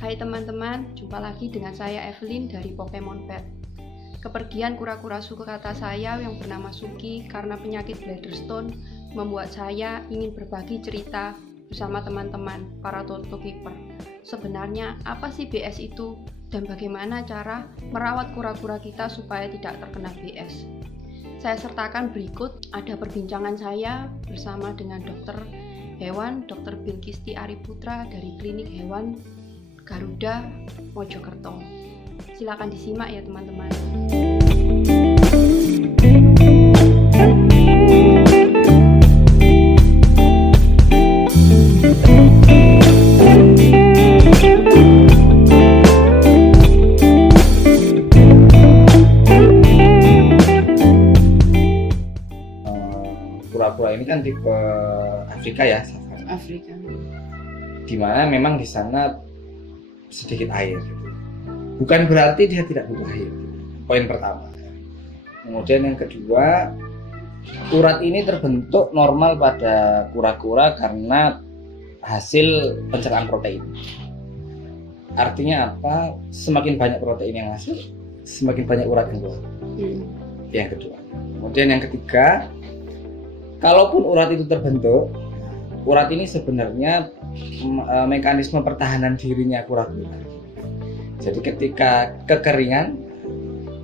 Hai teman-teman, jumpa lagi dengan saya Evelyn dari Pokemon Pet. Kepergian kura-kura sukakata saya yang bernama Suki karena penyakit Bladderstone membuat saya ingin berbagi cerita bersama teman-teman para Toto Keeper. Sebenarnya apa sih BS itu dan bagaimana cara merawat kura-kura kita supaya tidak terkena BS? Saya sertakan berikut ada perbincangan saya bersama dengan dokter hewan Dr. Bilkisti Ariputra dari Klinik Hewan Garuda Mojokerto. Silakan disimak ya teman-teman. Kura-kura ini kan tipe Afrika ya, Afrika. dimana memang di sana sedikit air gitu. Bukan berarti dia tidak butuh air gitu. Poin pertama. Kemudian yang kedua, urat ini terbentuk normal pada kura-kura karena hasil pencernaan protein. Artinya apa? Semakin banyak protein yang masuk, semakin banyak urat yang keluar. Yang kedua. Kemudian yang ketiga, kalaupun urat itu terbentuk, urat ini sebenarnya mekanisme pertahanan dirinya kura-kura. Jadi ketika kekeringan,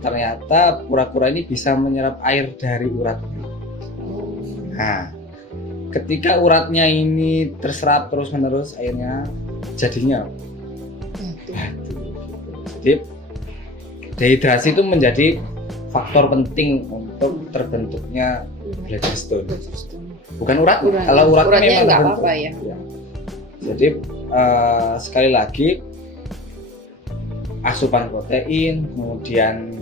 ternyata kura-kura ini bisa menyerap air dari urat. Nah, ketika uratnya ini terserap terus-menerus airnya, jadinya batu. Jadi dehidrasi itu menjadi faktor penting untuk terbentuknya Bladderstone. Bukan urat. Kalau uratnya memang nggak apa-apa ya. Jadi sekali lagi asupan protein, kemudian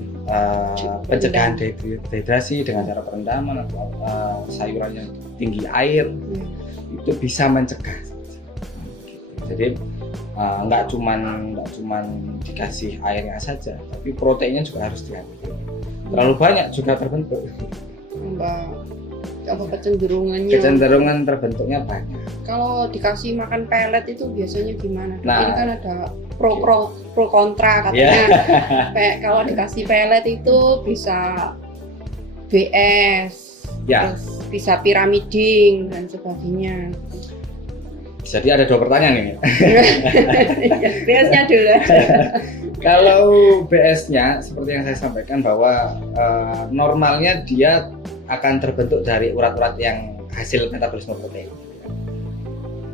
pencegahan dehidrasi dengan cara perendaman atau sayuran yang tinggi air itu bisa mencegah. Jadi nggak cuman dikasih airnya saja, tapi proteinnya juga harus diambil. Terlalu banyak juga terbentuk. Apa kecenderungannya? Kecenderungan terbentuknya banyak. Kalau dikasih makan pelet itu biasanya gimana? Nah, ini kan ada pro kontra katanya. Kayak kalau dikasih pelet itu bisa BS, terus bisa piramiding dan sebagainya. Jadi ada dua pertanyaan nih. BS-nya dulu. Kalau BS-nya seperti yang saya sampaikan bahwa normalnya dia akan terbentuk dari urat-urat yang hasil metabolisme protein.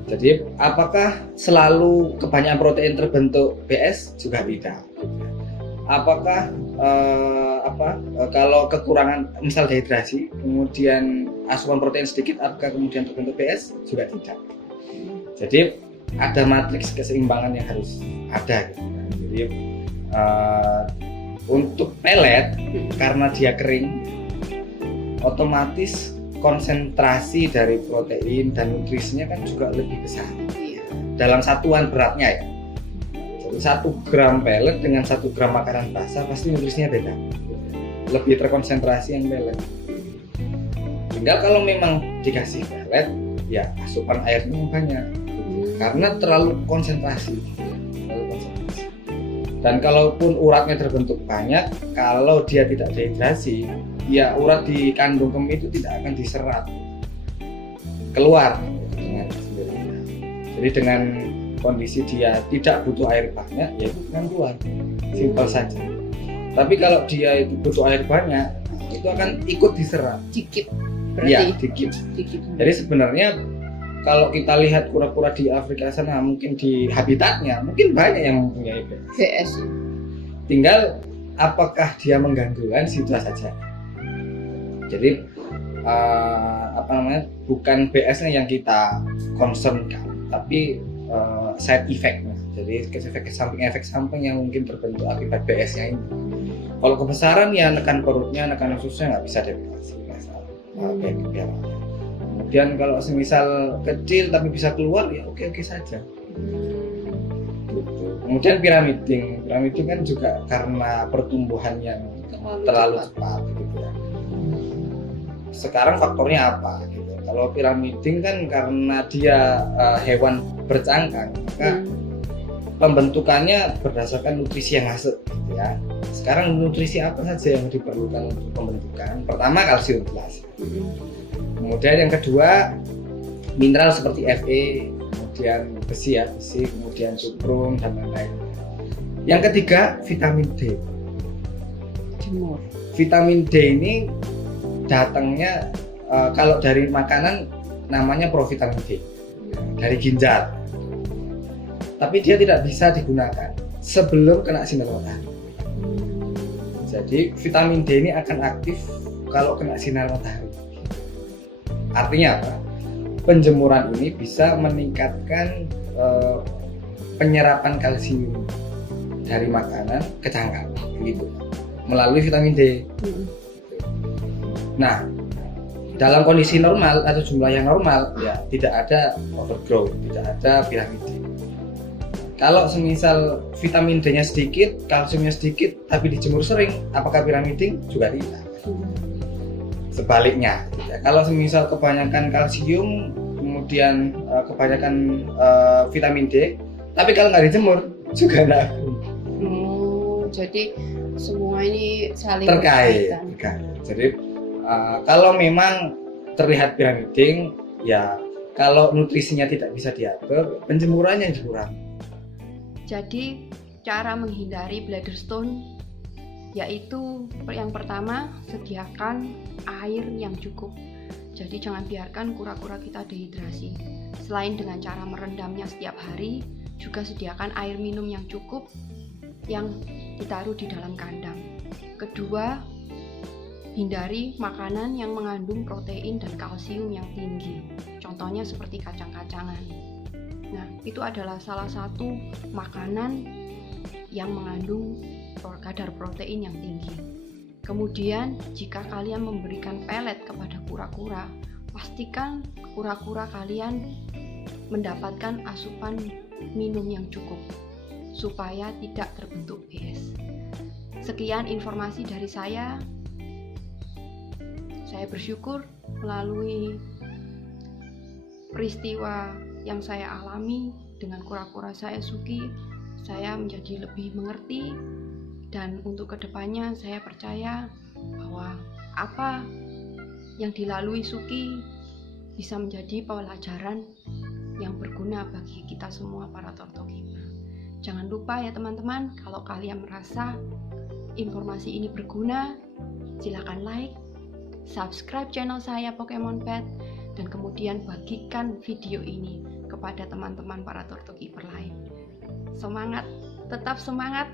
Jadi apakah selalu kebanyakan protein terbentuk BS? Juga tidak. Apakah kalau kekurangan misal dehidrasi kemudian asupan protein sedikit apakah kemudian terbentuk BS? Juga tidak. Jadi ada matriks keseimbangan yang harus ada gitu. Jadi untuk pelet karena dia kering, otomatis konsentrasi dari protein dan nutrisinya kan juga lebih besar dalam satuan beratnya ya. Jadi 1 gram pelet dengan 1 gram makanan basah pasti nutrisinya beda, lebih terkonsentrasi yang pelet. Tinggal kalau memang dikasih pelet ya asupan airnya yang banyak karena terlalu konsentrasi. Dan kalaupun uratnya terbentuk banyak, kalau dia tidak dehidrasi, ya urat di kandung kemih itu tidak akan diserap keluar dengan sendirinya. Jadi dengan kondisi dia tidak butuh air banyak, ya itu akan keluar, simpel saja. Tapi kalau dia itu butuh air banyak, itu akan ikut diserap. Dikit. Ya, dikit. Jadi sebenarnya kalau kita lihat kura-kura di Afrika sana, mungkin di habitatnya, mungkin banyak yang mempunyai BS. Tinggal apakah dia mengganggu kan situ saja. Jadi bukan BS-nya yang kita concernkan, tapi side effect-nya. Jadi efek samping yang mungkin terbentuk akibat BS-nya ini. Kalau kebesaran ya nekan perutnya, nekan ususnya nggak bisa dehidrasi, Kemudian kalau semisal kecil tapi bisa keluar ya oke saja. Kemudian piramiding kan juga karena pertumbuhan yang terlalu cepat gitu ya. Sekarang faktornya apa gitu. Kalau piramiding kan karena dia hewan bercangkang, maka pembentukannya berdasarkan nutrisi yang masuk gitu ya. Sekarang nutrisi apa saja yang diperlukan untuk pembentukan? Pertama kalsium jelas. Kemudian yang kedua mineral seperti Fe, kemudian besi, kemudian suprum dan lain-lain. Yang ketiga vitamin D. Vitamin D ini datangnya kalau dari makanan namanya provitamin D dari ginjal. Tapi dia tidak bisa digunakan sebelum kena sinar matahari. Jadi vitamin D ini akan aktif kalau kena sinar matahari. Artinya apa? Penjemuran ini bisa meningkatkan penyerapan kalsium dari makanan ke cangkang, gitu, melalui vitamin D. Nah, dalam kondisi normal atau jumlah yang normal, ya tidak ada overgrowth, tidak ada piramida. Kalau semisal vitamin D-nya sedikit, kalsiumnya sedikit, tapi dijemur sering, apakah piramiding? Juga tidak. Sebaliknya, ya, kalau semisal kebanyakan kalsium, kemudian kebanyakan vitamin D, tapi kalau nggak dijemur juga enggak. Jadi semua ini saling terkait. Jadi kalau memang terlihat piramiding, ya kalau nutrisinya tidak bisa diatur, penjemurannya dikurangi. Jadi cara menghindari bladder stone yaitu yang pertama, sediakan air yang cukup. Jadi jangan biarkan kura-kura kita dehidrasi. Selain dengan cara merendamnya setiap hari, juga sediakan air minum yang cukup yang ditaruh di dalam kandang. Kedua, hindari makanan yang mengandung protein dan kalsium yang tinggi. Contohnya seperti kacang-kacangan. Nah, itu adalah salah satu makanan yang mengandung kadar protein yang tinggi. Kemudian, jika kalian memberikan pelet kepada kura-kura, pastikan kura-kura kalian mendapatkan asupan minum yang cukup supaya tidak terbentuk BS. Sekian informasi dari saya. Saya bersyukur melalui peristiwa yang saya alami dengan kura-kura saya Suki, saya menjadi lebih mengerti, dan untuk kedepannya saya percaya bahwa apa yang dilalui Suki bisa menjadi pelajaran yang berguna bagi kita semua para Tortokeeper. Jangan lupa ya teman-teman, kalau kalian merasa informasi ini berguna, silakan like, subscribe channel saya Pokemon Pet, dan kemudian bagikan video ini kepada teman-teman para Tortokeeper lain. Semangat, tetap semangat.